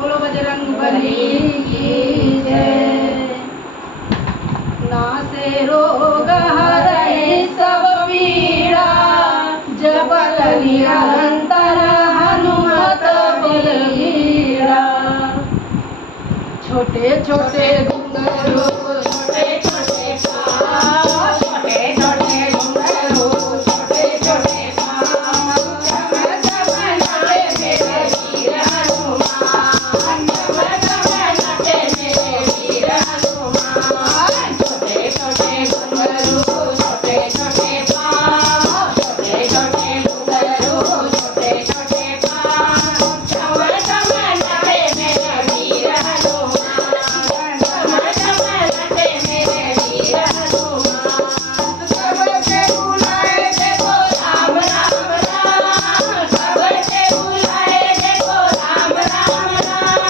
बोलो बजरंगबली की जय। नासे रोग हरै सब पीड़ा, जपल निरंतर हनुमत बलबीरा। छोटे छोटे घुंघरू छोटे छोटे पाँव, छोटे छोटे घुंघरू छोटे छोटे पाँव, चमन चमन नटे मेरे वीर हनुमान, चमन चमन नटे मेरे वीर हनुमान। छोटे छोटे घुंघरू छोटे छोटे पाँव, छोटे छोटे घुंघरू छोटे छोटे पाँव, चमन चमन नटे मेरे वीर हनुमान, चमन चमन नटे मेरे वीर हनुमान। सबके बुलाए देखो राम राम राम, सबके बुलाए देखो राम राम राम।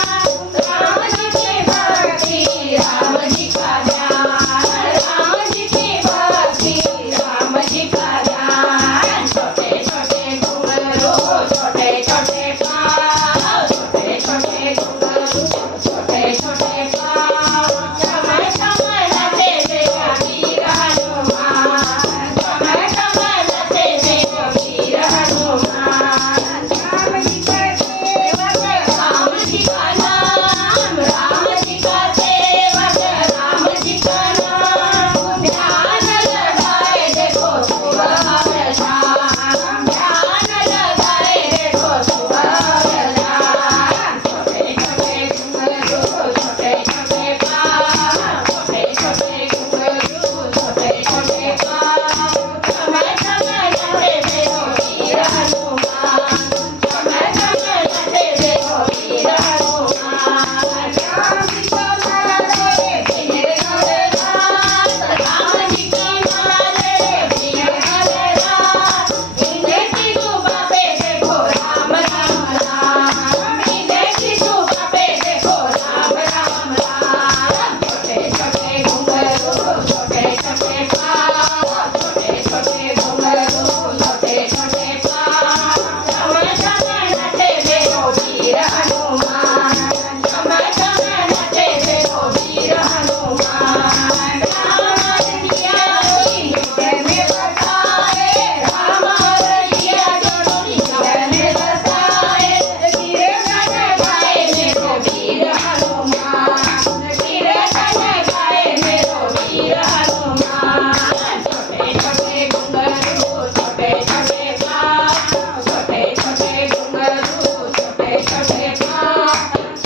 राम जी की भक्ति राम जी का ध्यान, राम जी की भक्ति राम जी का ध्यान। छोटे छोटे घुंघरू छोटे छोटे पाँव, छोटे छोटे घुंघरू छोटे छोटे पाँव, चमन चमन नटे मेरा वीर हनुमान, चमन चमन नटे मेरा वीर हनुमान। राम जी का सेवक राम जी का नाम, राम जी का सेवक राम जी का नाम। ध्यान लगाए देखो सुबह और शाम, ध्यान लगाए देखो सुबह और शाम। छोटे छोटे घुंघरू छोटे छोटे पाँव, छोटे छोटे घुंघरू छोटे छोटे पाँव, चमन चमन नटे मेरा वीर हनुमान, चमन चमन नटे मेरा वीर हनुमान। राम जी को मारे वीर हरे रात, राम जी की मारे वीर हरे रात। इन्हें की जुबा पे देखो राम राम राम, इन्हें की जुबा पे देखो राम राम राम। छोटे छोटे घुंघरू छोटे छोटे पाँव, छोटे छोटे घुंघरू छोटे छोटे पाँव, चमन चमन नटे मेरा वीर हनुमान, चमन चमन नटे मेरा वीर हनुमान। राम रैया जोड़ी हित में बसाए, राम रैया जोड़ी हित में बसाए। कीर्तन गाए मेरे वीर हनुमान, कीर्तन गाए मेरे वीर हनुमान। छोटे छोटे घुंघरू छोटे छोटे पाँव, छोटे छोटे घुंघरू छोटे छोटे पाँव,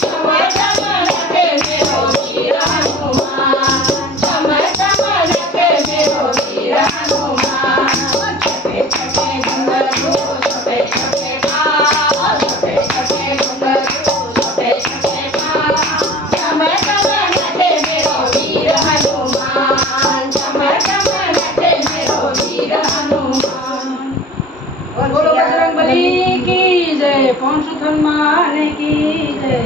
चमन चमन नटे मेरा वीर हनुमान, चमन चमन नटे मेरा वीर हनुमान। छोटे छोटे घुंघरू छोटे छोटे पाँव, छोटे छोटे घुंघरू छोटे छोटे पाँव, चमन चमन नटे मेरा वीर हनुमान, चमन चमन नटे मेरा वीर हनुमान। बोलो बजरंगबली की जय, पवन सुत हनुमान की जय।